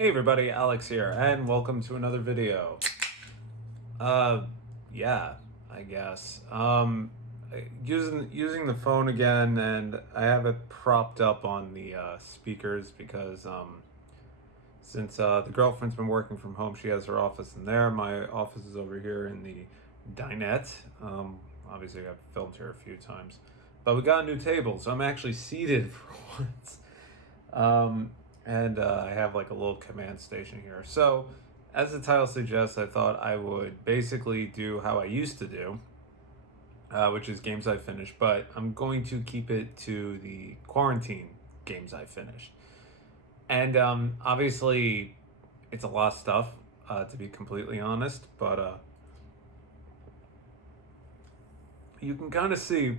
Hey everybody, Alex here, and welcome to another video. Yeah, I guess. Using the phone again, and I have it propped up on the speakers because since the girlfriend's been working from home, she has her office in there. My office is over here in the dinette. Obviously, I've filmed here a few times, but we got a new table, so I'm actually seated for once. And I have like a little command station here. So, as the title suggests, I thought I would basically do how I used to do, which is games I finished, but I'm going to keep it to the quarantine games I finished. And obviously, it's a lot of stuff, to be completely honest, but you can kind of see,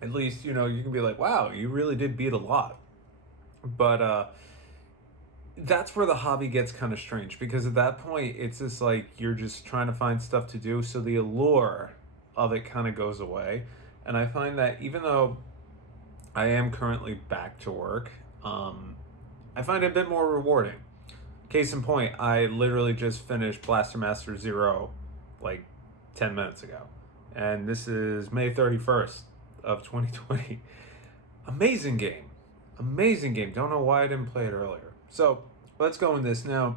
at least, you can be like, wow, you really did beat a lot. But that's where the hobby gets kind of strange, because at that point it's just like you're just trying to find stuff to do, so the allure of it kind of goes away. And I find that even though I am currently back to work, I find it a bit more rewarding. Case in point, I literally just finished Blaster Master Zero like 10 minutes ago, and this is May 31st of 2020. Amazing game. Don't know why I didn't play it earlier. So let's go in this now.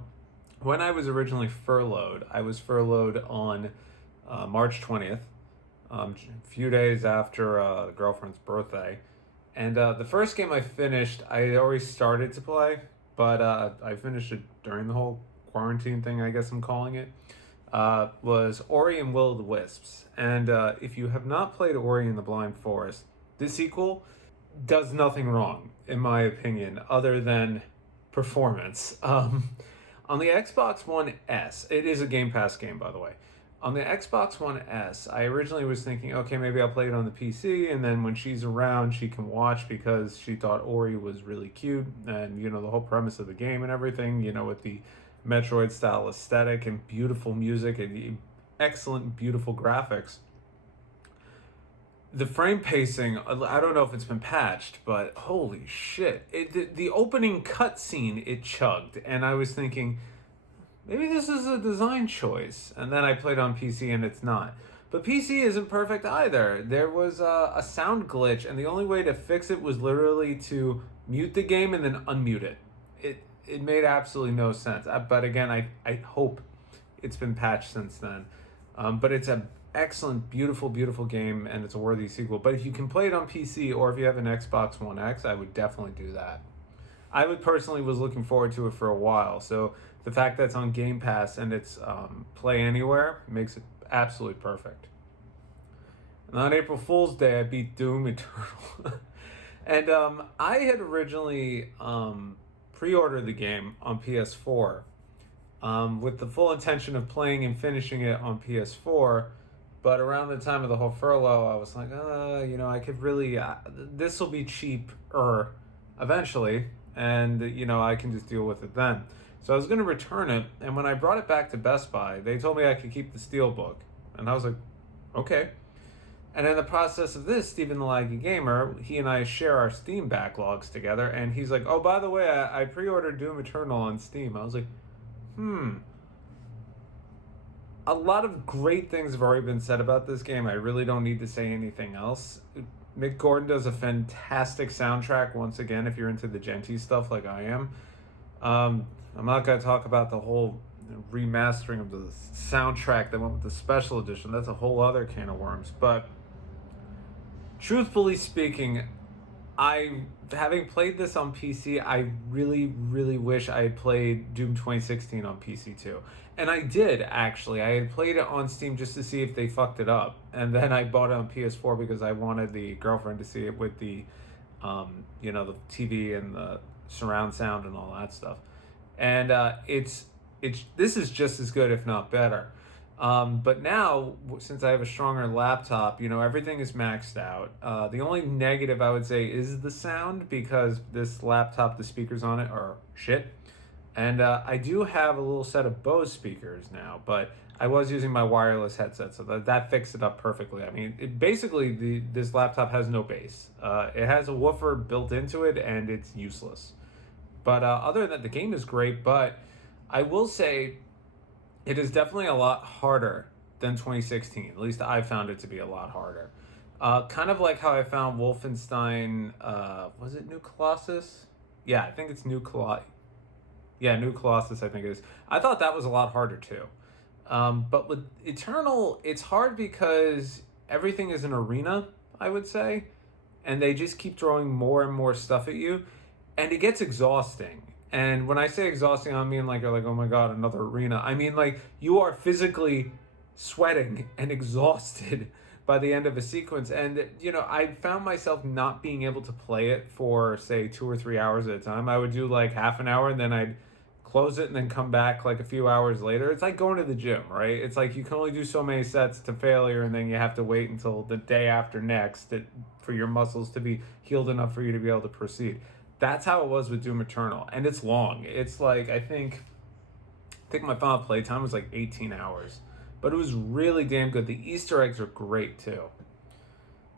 When I was originally furloughed, I was furloughed on March 20th, a few days after the girlfriend's birthday. And the first game I finished, I had already started to play, but I finished it during the whole quarantine thing, I guess I'm calling it, was Ori and Will of the Wisps. And if you have not played Ori and the Blind Forest, this sequel does nothing wrong, in my opinion, other than performance. On the Xbox One S, it is a Game Pass game, by the way. On the Xbox One S, I originally was thinking, okay, maybe I'll play it on the PC, and then when she's around, she can watch, because she thought Ori was really cute, and, the whole premise of the game and everything, with the Metroid-style aesthetic and beautiful music and excellent, beautiful graphics. The frame pacing, I don't know if it's been patched, but holy shit. The opening cutscene, it chugged, and I was thinking, maybe this is a design choice. And then I played on PC, and it's not. But PC isn't perfect either. There was a sound glitch, and the only way to fix it was literally to mute the game and then unmute it. It made absolutely no sense. But again, I hope it's been patched since then. But it's an excellent, beautiful, beautiful game, and it's a worthy sequel. But if you can play it on PC, or if you have an Xbox One X, I would definitely do that. I would personally was looking forward to it for a while, so the fact that it's on Game Pass and it's play anywhere makes it absolutely perfect. And on April Fool's Day, I beat Doom Eternal. And I had originally pre-ordered the game on PS4 with the full intention of playing and finishing it on PS4. But around the time of the whole furlough, I was like, I could really, this will be cheaper eventually, and, I can just deal with it then. So I was going to return it, and when I brought it back to Best Buy, they told me I could keep the Steelbook. And I was like, okay. And in the process of this, Stephen the Laggy Gamer, he and I share our Steam backlogs together, and he's like, oh, by the way, I pre-ordered Doom Eternal on Steam. I was like, a lot of great things have already been said about this game. I really don't need to say anything else. Mick Gordon does a fantastic soundtrack, once again, if you're into the Genty stuff like I am. I'm not going to talk about the whole remastering of the soundtrack that went with the special edition. That's a whole other can of worms. But truthfully speaking, having played this on PC, I really, really wish I had played Doom 2016 on PC too. And I did, actually. I had played it on Steam just to see if they fucked it up. And then I bought it on PS4 because I wanted the girlfriend to see it with the, the TV and the surround sound and all that stuff. And this is just as good, if not better. But now, since I have a stronger laptop, everything is maxed out. The only negative I would say is the sound, because this laptop, the speakers on it are shit. And I do have a little set of Bose speakers now, but I was using my wireless headset, so that fixed it up perfectly. I mean, this laptop has no bass. It has a woofer built into it, and it's useless. But other than that, the game is great. But I will say it is definitely a lot harder than 2016. At least I found it to be a lot harder. Kind of like how I found Wolfenstein. Was it New Colossus? Yeah, I think it's New Colossus. Yeah, New Colossus, I think it is. I thought that was a lot harder too. But with Eternal, it's hard because everything is an arena, I would say, and they just keep throwing more and more stuff at you, and it gets exhausting. And when I say exhausting, I mean like you're like, oh my god, another arena. I mean like you are physically sweating and exhausted by the end of a sequence. And I found myself not being able to play it for say 2 or 3 hours at a time. I would do like half an hour and then I'd close it and then come back like a few hours later. It's like going to the gym, right? It's like you can only do so many sets to failure and then you have to wait until the day after next for your muscles to be healed enough for you to be able to proceed. That's how it was with Doom Eternal, and it's long. It's like I think my final playtime was like 18 hours, but it was really damn good. The Easter eggs are great too.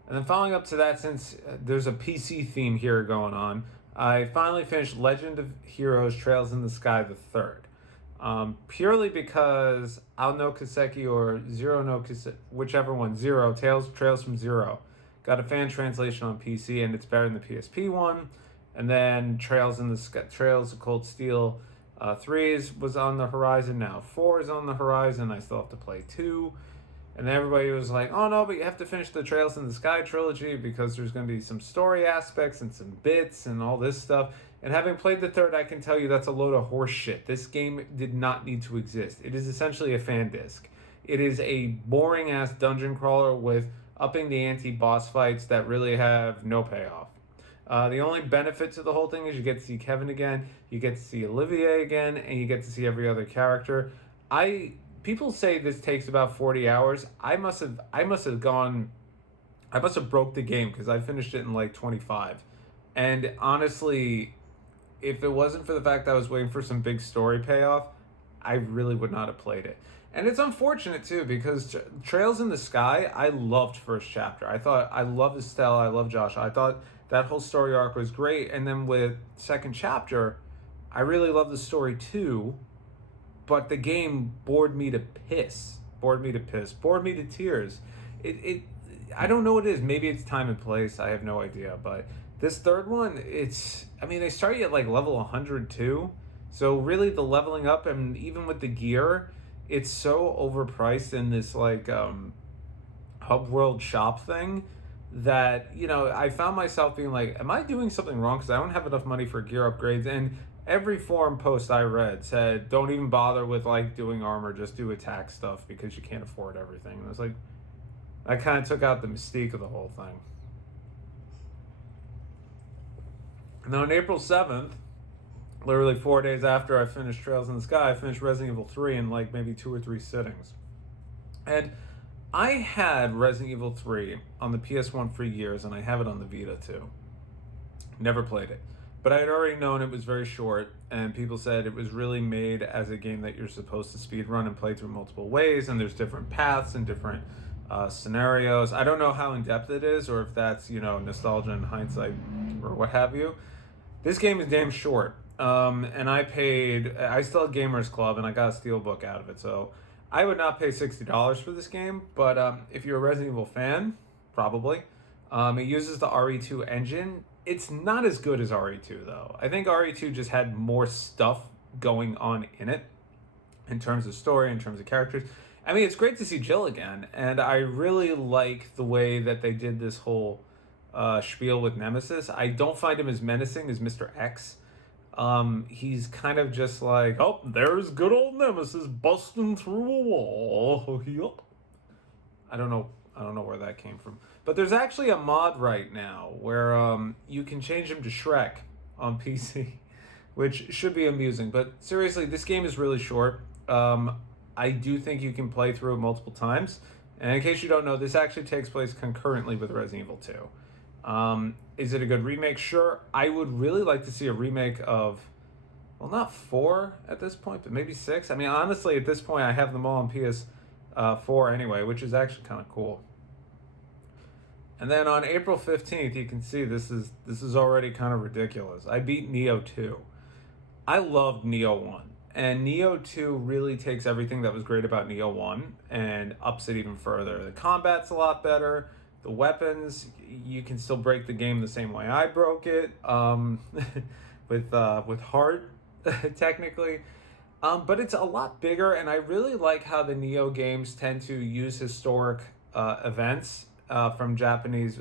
And then following up to that, since there's a PC theme here going on, I finally finished Legend of Heroes Trails in the Sky the Third. Purely because Ao no Kiseki or Zero no Kiseki, whichever one, Trails from Zero, got a fan translation on PC and it's better than the PSP one. And then Trails of Cold Steel 3 was on the horizon now. 4 is on the horizon. I still have to play 2. And everybody was like, oh no, but you have to finish the Trails in the Sky trilogy because there's going to be some story aspects and some bits and all this stuff. And having played the third, I can tell you that's a load of horse shit. This game did not need to exist. It is essentially a fan disc. It is a boring ass dungeon crawler with upping the ante boss fights that really have no payoff. The only benefit to the whole thing is you get to see Kevin again, you get to see Olivier again, and you get to see every other character. People say this takes about 40 hours. I must have broke the game because I finished it in like 25. And honestly, if it wasn't for the fact that I was waiting for some big story payoff, I really would not have played it. And it's unfortunate too because Trails in the Sky, I loved first chapter. I loved Estelle, I loved Josh. I thought that whole story arc was great. And then with second chapter, I really loved the story too. But the game bored me to piss. Bored me to tears. I don't know what it is. Maybe it's time and place. I have no idea. But this third one, they start you at like level 102. So really the leveling up and even with the gear, it's so overpriced in this like hub world shop thing that, I found myself being like, am I doing something wrong? Because I don't have enough money for gear upgrades. And every forum post I read said, don't even bother with like doing armor, just do attack stuff because you can't afford everything. And I was like, I kind of took out the mystique of the whole thing. And then on April 7th, literally 4 days after I finished Trails in the Sky, I finished Resident Evil 3 in like maybe 2 or 3 sittings. And I had Resident Evil 3 on the PS1 for years, and I have it on the Vita too. Never played it. But I had already known it was very short, and people said it was really made as a game that you're supposed to speedrun and play through multiple ways, and there's different paths and different scenarios. I don't know how in-depth it is, or if that's, nostalgia and hindsight, or what have you. This game is damn short, and I still have Gamers Club, and I got a Steelbook out of it, so I would not pay $60 for this game, but if you're a Resident Evil fan, probably. It uses the RE2 engine. It's not as good as RE2 though. I think RE2 just had more stuff going on in it in terms of story, in terms of characters. I mean, it's great to see Jill again, and I really like the way that they did this whole spiel with Nemesis. I don't find him as menacing as Mr. X. He's kind of just like, oh, there's good old Nemesis busting through a wall. Yup. I don't know where that came from. But there's actually a mod right now where you can change him to Shrek on PC, which should be amusing. But seriously, this game is really short. I do think you can play through it multiple times. And in case you don't know, this actually takes place concurrently with Resident Evil 2. Is it a good remake? Sure. I would really like to see a remake of, well, not 4 at this point, but maybe 6. I mean, honestly, at this point, I have them all on PS4 anyway, which is actually kind of cool. And then on April 15th, you can see this is already kind of ridiculous. I beat Nioh 2. I loved Nioh 1. And Nioh 2 really takes everything that was great about Nioh 1 and ups it even further. The combat's a lot better. The weapons, you can still break the game the same way I broke it, with heart, technically. But it's a lot bigger, and I really like how the Nioh games tend to use historic events from Japanese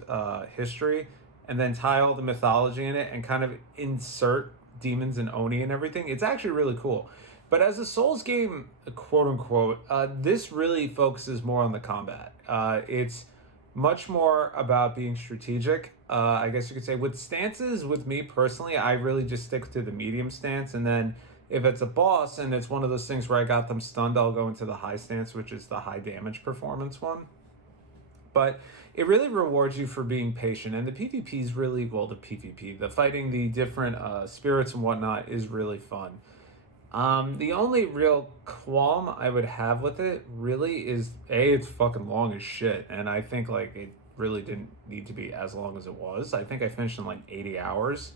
history, and then tie all the mythology in it and kind of insert demons and Oni and everything. It's actually really cool. But as a Souls game, quote unquote, this really focuses more on the combat. It's much more about being strategic. I guess you could say with stances, with me personally, I really just stick to the medium stance. And then if it's a boss and it's one of those things where I got them stunned, I'll go into the high stance, which is the high damage performance one. But it really rewards you for being patient. And the PvP is really, well, the PvP, the fighting the different spirits and whatnot is really fun. The only real qualm I would have with it really is it's fucking long as shit, and I think like it really didn't need to be as long as it was. I think I finished in like 80 hours,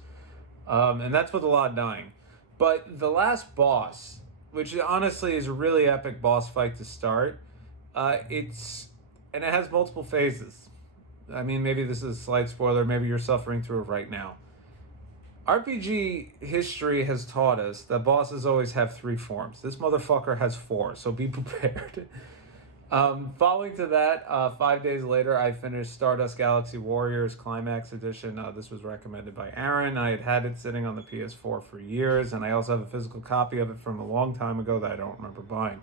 and that's with a lot of dying. But the last boss, which honestly is a really epic boss fight to start, it has multiple phases. I mean, maybe this is a slight spoiler. Maybe you're suffering through it right now. RPG history has taught us that bosses always have 3 forms. This motherfucker has 4, so be prepared. Following to that, 5 days later, I finished Stardust Galaxy Warriors Climax Edition. This was recommended by Aaron. I had it sitting on the PS4 for years, and I also have a physical copy of it from a long time ago that I don't remember buying.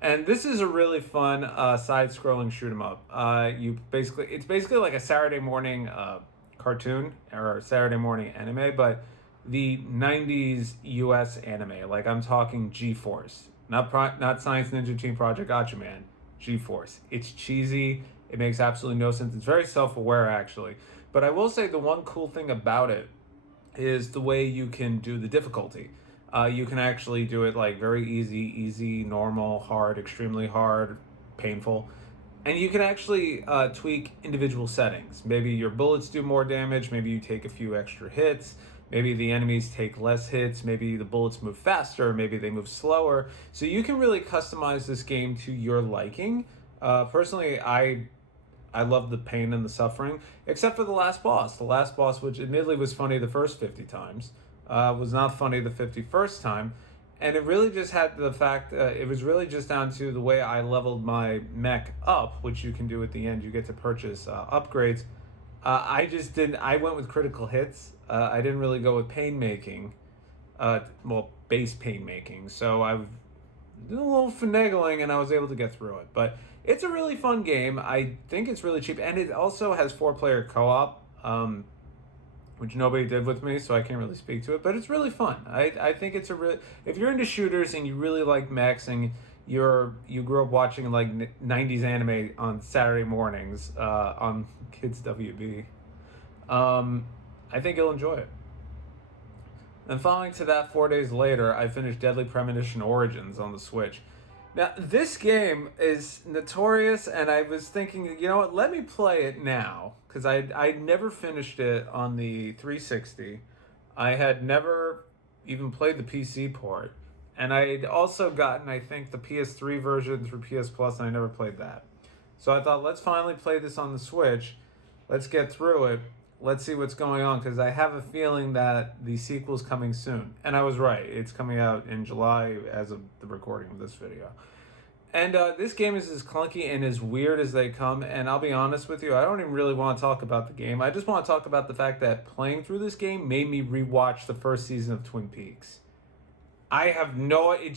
And this is a really fun side-scrolling shoot 'em up. It's basically like a Saturday morning cartoon or Saturday morning anime, but the 90s US anime. Like I'm talking G-Force, not Science Ninja Team Project Gatchaman, G-Force. It's cheesy. It makes absolutely no sense. It's very self-aware actually. But I will say the one cool thing about it is the way you can do the difficulty. You can actually do it like very easy, normal, hard, extremely hard, painful. And you can actually tweak individual settings. Maybe your bullets do more damage. Maybe you take a few extra hits. Maybe the enemies take less hits. Maybe the bullets move faster. Maybe they move slower. So you can really customize this game to your liking. Personally, I love the pain and the suffering, except for the last boss. The last boss, which admittedly was funny the first 50 times, was not funny the 51st time. And it really just had the fact, it was really just down to the way I leveled my mech up, which you can do at the end. You get to purchase upgrades. I went with critical hits. I didn't really go with pain making, base pain making. So I did a little finagling and I was able to get through it. But it's a really fun game. I think it's really cheap. And it also has 4-player co-op. Which nobody did with me, so I can't really speak to it, but it's really fun. I think it's if you're into shooters and you really like mechs and you grew up watching like 90s anime on Saturday mornings on Kids WB, I think you'll enjoy it. And following to that, 4 days later, I finished Deadly Premonition Origins on the Switch. Now, this game is notorious, and I was thinking, you know what, let me play it now, because I'd never finished it on the 360. I had never even played the PC port, and I'd also gotten, I think, the PS3 version through PS Plus, and I never played that. So I thought, let's finally play this on the Switch. Let's get through it. Let's see what's going on, because I have a feeling that the sequel's coming soon. And I was right. It's coming out in July as of the recording of this video. And this game is as clunky and as weird as they come. And I'll be honest with you, I don't even really want to talk about the game. I just want to talk about the fact that playing through this game made me rewatch the first season of Twin Peaks. It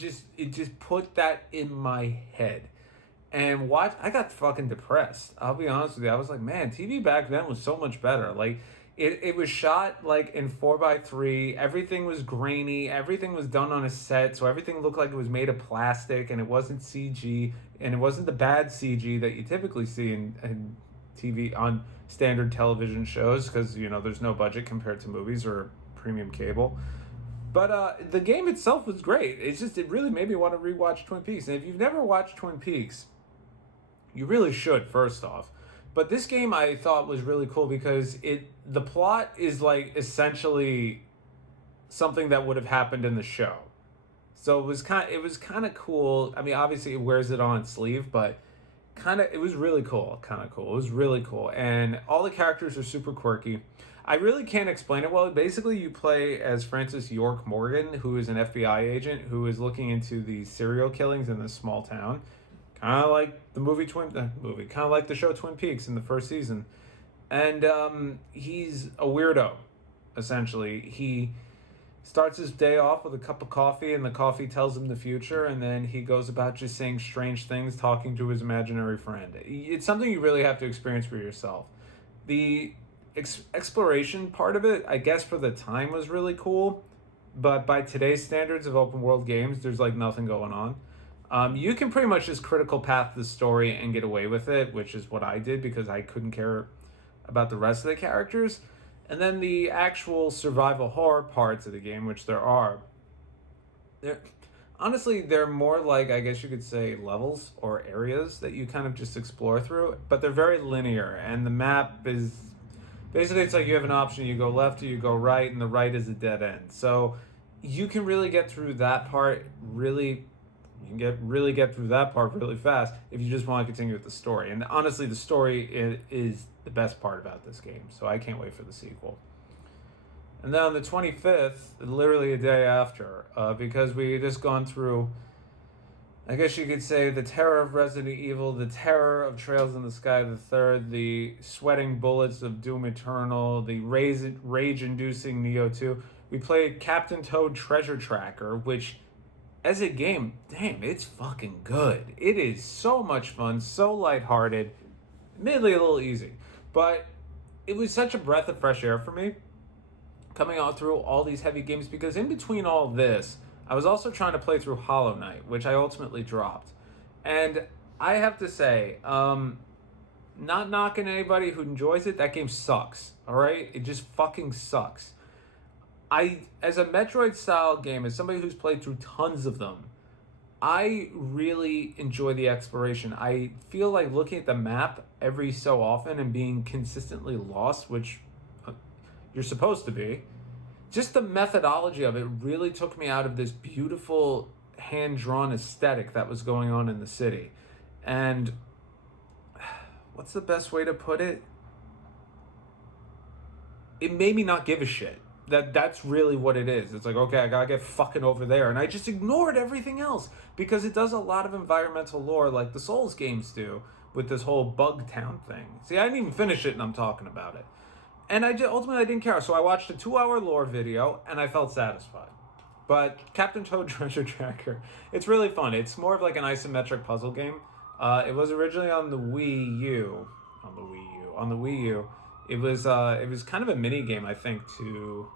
just put that in my head. And I got fucking depressed. I'll be honest with you. I was like, man, TV back then was so much better. Like, it was shot like in 4:3. Everything was grainy. Everything was done on a set, so everything looked like it was made of plastic, and it wasn't CG, and it wasn't the bad CG that you typically see in TV on standard television shows, because there's no budget compared to movies or premium cable. But the game itself was great. It really made me want to rewatch Twin Peaks. And if you've never watched Twin Peaks, you really should, first off. But this game I thought was really cool because the plot is like essentially something that would have happened in the show. So it was kind of cool. I mean, obviously it wears it on its sleeve, but it was really cool. Kind of cool. It was really cool, and all the characters are super quirky. I really can't explain it well. Basically, you play as Francis York Morgan, who is an FBI agent who is looking into the serial killings in this small town, kind of like the kind of like the show Twin Peaks in the first season. And he's a weirdo, essentially. He starts his day off with a cup of coffee, and the coffee tells him the future, and then he goes about just saying strange things, talking to his imaginary friend. It's something you really have to experience for yourself. The exploration part of it, I guess for the time, was really cool, but by today's standards of open world games, there's like nothing going on. You can pretty much just critical path the story and get away with it, which is what I did because I couldn't care about the rest of the characters. And then the actual survival horror parts of the game, which there are, they're more like, I guess you could say, levels or areas that you kind of just explore through, but they're very linear, and the map is basically, it's like you have an option, you go left or you go right, and the right is a dead end. So you can really get through that part really through that part really fast if you just want to continue with the story. And honestly, the story is the best part about this game, so I can't wait for the sequel. And then on the 25th, literally a day after, because we had just gone through, I guess you could say, the terror of Resident Evil, the terror of Trails in the Sky the Third, the sweating bullets of Doom Eternal, the rage-inducing Nioh 2, we played Captain Toad Treasure Tracker, which, as a game, damn, it's fucking good. It is so much fun, so lighthearted, admittedly a little easy, but it was such a breath of fresh air for me coming out through all these heavy games, because in between all this, I was also trying to play through Hollow Knight, which I ultimately dropped. And I have to say, not knocking anybody who enjoys it, that game sucks, alright? It just fucking sucks. As a Metroid-style game, as somebody who's played through tons of them, I really enjoy the exploration. I feel like looking at the map every so often and being consistently lost, which you're supposed to be, just the methodology of it really took me out of this beautiful hand-drawn aesthetic that was going on in the city. And what's the best way to put it? It made me not give a shit. That's really what it is. It's like, okay, I gotta get fucking over there. And I just ignored everything else because it does a lot of environmental lore like the Souls games do with this whole bug town thing. See, I didn't even finish it and I'm talking about it. And ultimately I didn't care. So I watched a 2-hour lore video and I felt satisfied. But Captain Toad Treasure Tracker, it's really fun. It's more of like an isometric puzzle game. It was originally on the Wii U. It was kind of a mini game, I think, to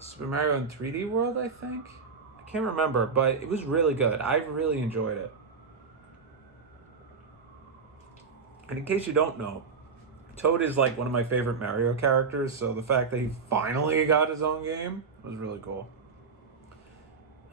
Super Mario in 3D World, I think. I can't remember, but it was really good. I really enjoyed it. And in case you don't know, Toad is like one of my favorite Mario characters, so the fact that he finally got his own game was really cool.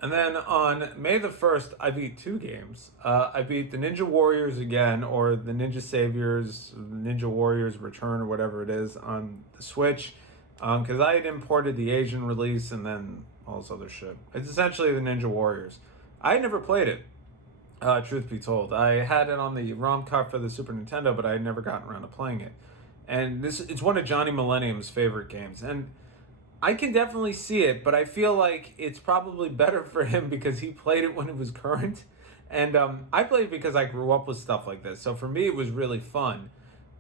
And then on May the 1st, I beat 2 games. I beat the Ninja Warriors again, or the Ninja Saviors, Ninja Warriors Return, or whatever it is, on the Switch. Because I had imported the Asian release and then all this other shit. It's essentially the Ninja Warriors. I had never played it, truth be told. I had it on the ROM card for the Super Nintendo, but I had never gotten around to playing it. And it's one of Johnny Millennium's favorite games. And I can definitely see it, but I feel like it's probably better for him because he played it when it was current. And I played it because I grew up with stuff like this. So for me, it was really fun.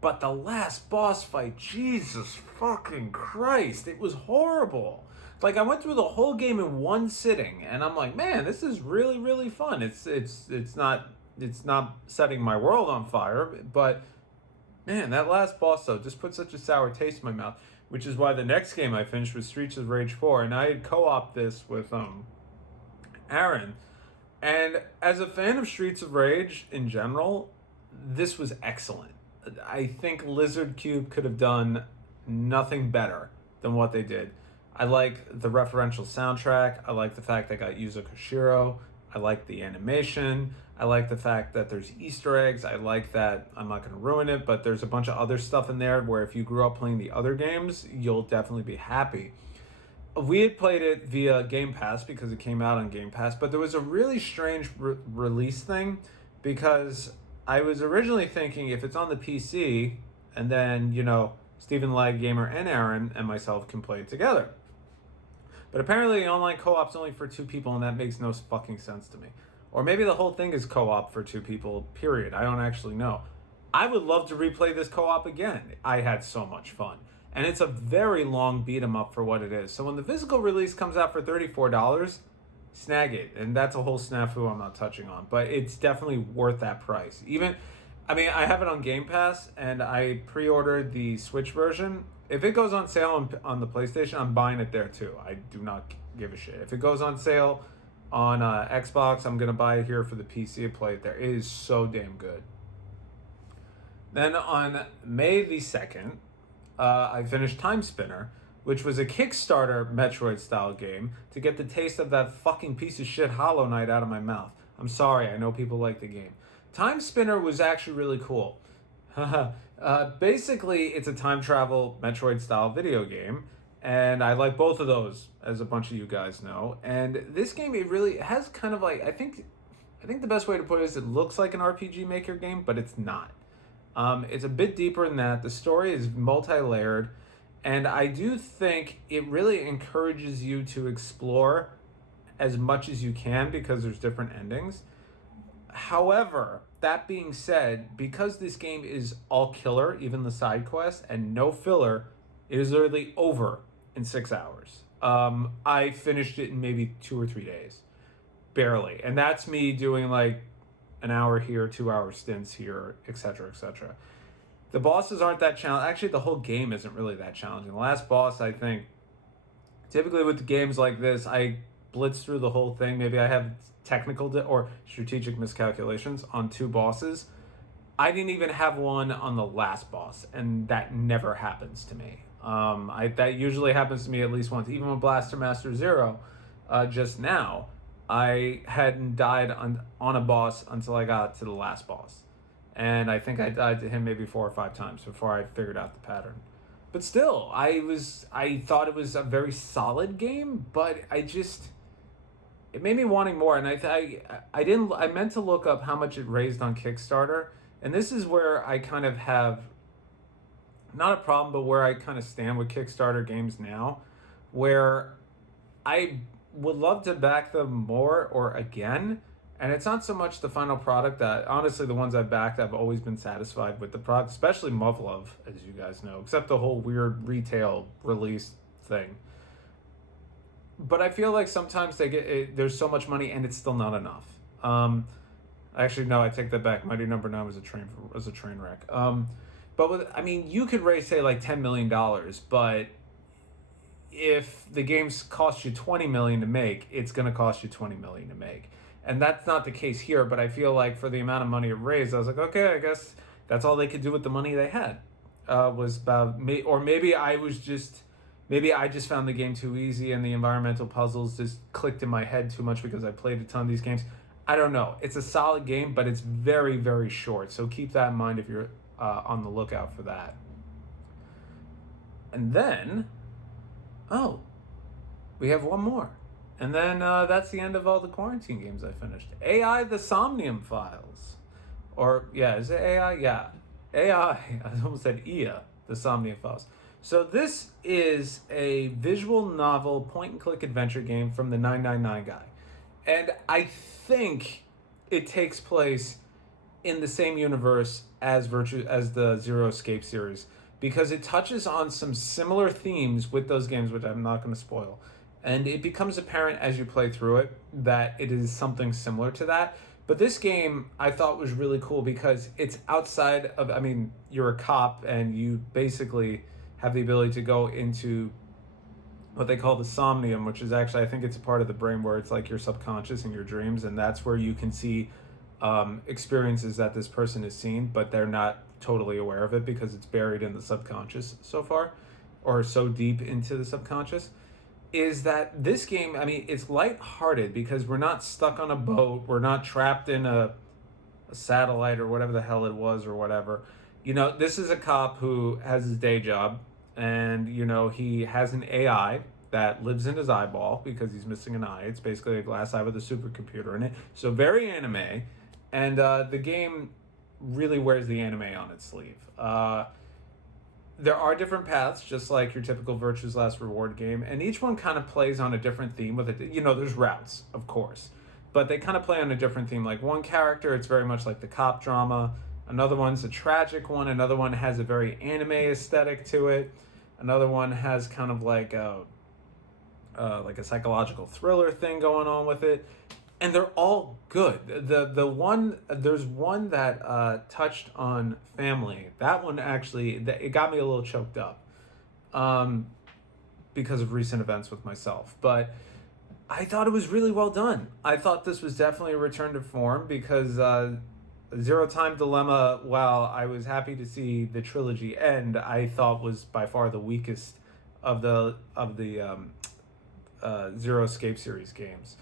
But the last boss fight, Jesus fucking Christ, it was horrible. Like, I went through the whole game in one sitting, and I'm like, man, this is really, really fun. It's not setting my world on fire, but man, that last boss, though, just put such a sour taste in my mouth, which is why the next game I finished was Streets of Rage 4, and I had co-opted this with Aaron. And as a fan of Streets of Rage in general, this was excellent. I think Lizard Cube could have done nothing better than what they did. I like the referential soundtrack. I like the fact they got Yuzo Koshiro. I like the animation. I like the fact that there's Easter eggs. I like that, I'm not going to ruin it, but there's a bunch of other stuff in there where if you grew up playing the other games, you'll definitely be happy. We had played it via Game Pass because it came out on Game Pass, but there was a really strange release thing because I was originally thinking if it's on the PC and then, Stephen Lag Gamer and Aaron and myself can play it together. But apparently online co-op's only for 2 people, and that makes no fucking sense to me. Or maybe the whole thing is co-op for 2 people, period. I don't actually know. I would love to replay this co-op again. I had so much fun. And it's a very long beat 'em up for what it is. So when the physical release comes out for $34, snag it. And that's a whole snafu I'm not touching on. But it's definitely worth that price. I have it on Game Pass, and I pre-ordered the Switch version. If it goes on sale on the PlayStation, I'm buying it there too. I do not give a shit. If it goes on sale on Xbox, I'm going to buy it here for the PC and play it there. It is so damn good. Then on May the 2nd, I finished Time Spinner, which was a Kickstarter Metroid-style game to get the taste of that fucking piece of shit Hollow Knight out of my mouth. I'm sorry, I know people like the game. Time Spinner was actually really cool. Basically, it's a time travel Metroid-style video game, and I like both of those, as a bunch of you guys know. And this game, it really has kind of like, I think the best way to put it is it looks like an RPG Maker game, but it's not. It's a bit deeper than that. The story is multi-layered, and I do think it really encourages you to explore as much as you can because there's different endings. However, that being said, because this game is all killer, even the side quests, and no filler, it is literally over in 6 hours. I finished it in maybe 2 or 3 days. Barely. And that's me doing like an hour here, 2 hour stints here, etc., etc. The bosses aren't that challenging. Actually, the whole game isn't really that challenging. The last boss, I think, typically with games like this, I blitz through the whole thing. Maybe I have technical or strategic miscalculations on 2 bosses. I didn't even have one on the last boss, and that never happens to me. That usually happens to me at least once. Even with Blaster Master Zero, just now, I hadn't died on a boss until I got to the last boss. And I think I died to him maybe 4 or 5 times before I figured out the pattern. But still, I thought it was a very solid game, but it made me wanting more. And I meant to look up how much it raised on Kickstarter. And this is where I kind of have, not a problem, but where I kind of stand with Kickstarter games now, where I would love to back them more or again. And it's not so much the final product that, honestly, the ones I've backed, I've always been satisfied with the product, especially Muv-Luv, as you guys know, except the whole weird retail release thing. But I feel like sometimes there's so much money and it's still not enough. Actually, no, I take that back. Mighty Number 9 was a train wreck. You could raise, say, like $10 million, but if the games cost you $20 million to make, it's going to cost you $20 million to make. And that's not the case here, but I feel like for the amount of money it raised, I was like, okay, I guess that's all they could do with the money they had. Was about me, or maybe I just found the game too easy and the environmental puzzles just clicked in my head too much because I played a ton of these games. I don't know. It's a solid game, but it's very, very short. So keep that in mind if you're on the lookout for that. And then, we have one more. And then that's the end of all the quarantine games I finished. AI The Somnium Files. Is it AI? Yeah. AI, I almost said IA, The Somnium Files. So this is a visual novel point-and-click adventure game from the 999 guy. And I think it takes place in the same universe as the Zero Escape series, because it touches on some similar themes with those games, which I'm not going to spoil. And it becomes apparent as you play through it that it is something similar to that. But this game I thought was really cool because it's outside of, you're a cop and you basically have the ability to go into what they call the somnium, which is actually, I think it's a part of the brain where it's like your subconscious and your dreams. And that's where you can see experiences that this person has seen, but they're not totally aware of it because it's buried in the subconscious so far, or so deep into the subconscious. Is that this game, it's lighthearted because we're not stuck on a boat. We're not trapped in a satellite or whatever the hell it was or whatever. This is a cop who has his day job and, he has an AI that lives in his eyeball because he's missing an eye. It's basically a glass eye with a supercomputer in it. So very anime. And the game really wears the anime on its sleeve. There are different paths, just like your typical Virtue's Last Reward game, and each one kind of plays on a different theme with it. You know, there's routes, of course, but they kind of play on a different theme. Like one character, it's very much like the cop drama. Another one's a tragic one. Another one has a very anime aesthetic to it. Another one has kind of like a psychological thriller thing going on with it. And they're all good. There's one that touched on family. That one actually, it got me a little choked up because of recent events with myself. But I thought it was really well done. I thought this was definitely a return to form because Zero Time Dilemma, while I was happy to see the trilogy end, I thought was by far the weakest of the Zero Escape series games.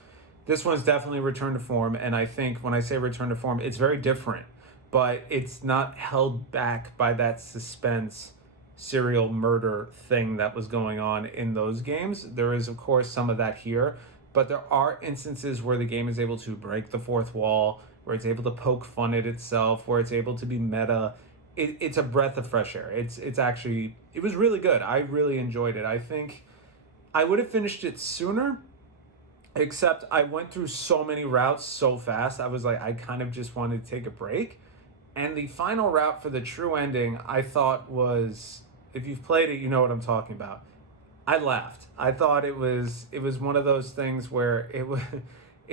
This one's definitely return to form, and I think when I say return to form, it's very different, but it's not held back by that suspense serial murder thing that was going on in those games. There is, of course, some of that here, but there are instances where the game is able to break the fourth wall, where it's able to poke fun at itself, where it's able to be meta. It's a breath of fresh air. It was really good. I really enjoyed it. I think I would have finished it sooner, except I went through so many routes so fast. I was like, I kind of just wanted to take a break. And the final route for the true ending, I thought was, if you've played it, you know what I'm talking about. I laughed. I thought it was one of those things where it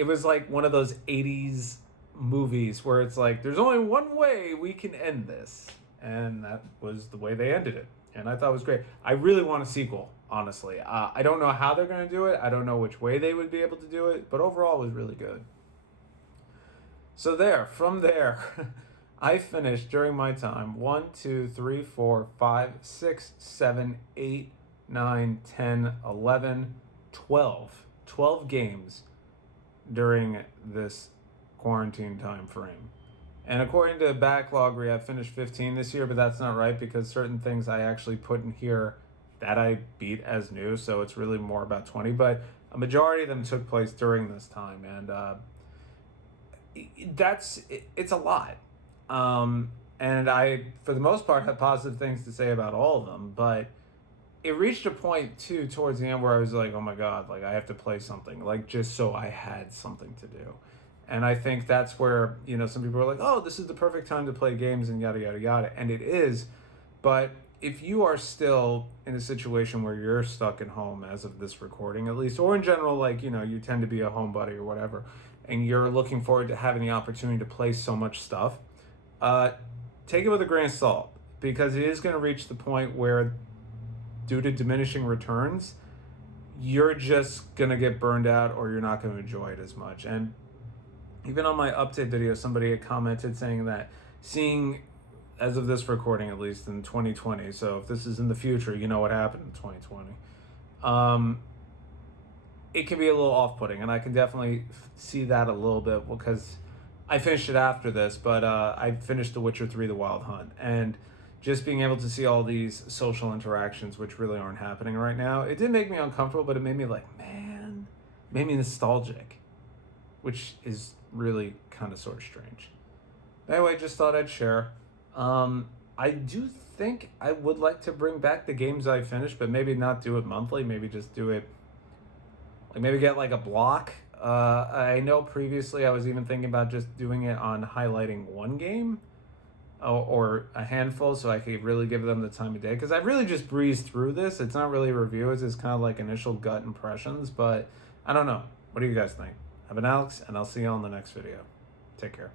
was like one of those 80s movies where it's like, there's only one way we can end this. And that was the way they ended it. And I thought it was great. I really want a sequel, honestly. I don't know how they're going to do it. I don't know which way they would be able to do it. But overall, it was really good. So from there, I finished during my time 1, 2, 3, 4, 5, 6, 7, 8, 9, 10, 11, 12. 12 games during this quarantine time frame. And according to Backloggery, I finished 15 this year, but that's not right because certain things I actually put in here that I beat as new, so it's really more about 20. But a majority of them took place during this time, and it's a lot. And I, for the most part, have positive things to say about all of them, but it reached a point, too, towards the end where I was like, oh my God, like I have to play something, like just so I had something to do. And I think that's where, you know, some people are like, oh, this is the perfect time to play games and yada, yada, yada. And it is. But if you are still in a situation where you're stuck at home as of this recording, at least, or in general, like, you know, you tend to be a homebody or whatever, and you're looking forward to having the opportunity to play so much stuff, take it with a grain of salt, because it is going to reach the point where, due to diminishing returns, you're just going to get burned out or you're not going to enjoy it as much. And even on my update video, somebody had commented saying that seeing, as of this recording at least, in 2020, so if this is in the future, you know what happened in 2020, it can be a little off-putting, and I can definitely see that a little bit because I finished it after this, but I finished The Witcher 3: The Wild Hunt, and just being able to see all these social interactions, which really aren't happening right now, it did make me uncomfortable, but it made me like, man, made me nostalgic, which is really kind of sort of strange. Anyway, just thought I'd share. I do think I would like to bring back the games I finished, but maybe not do it monthly. Maybe just do it, like maybe get like a block. I know previously I was even thinking about just doing it on highlighting one game or a handful so I could really give them the time of day. Because I really just breezed through this. It's not really a review. It's just kind of like initial gut impressions. But I don't know. What do you guys think? I've been Alex, and I'll see you on the next video. Take care.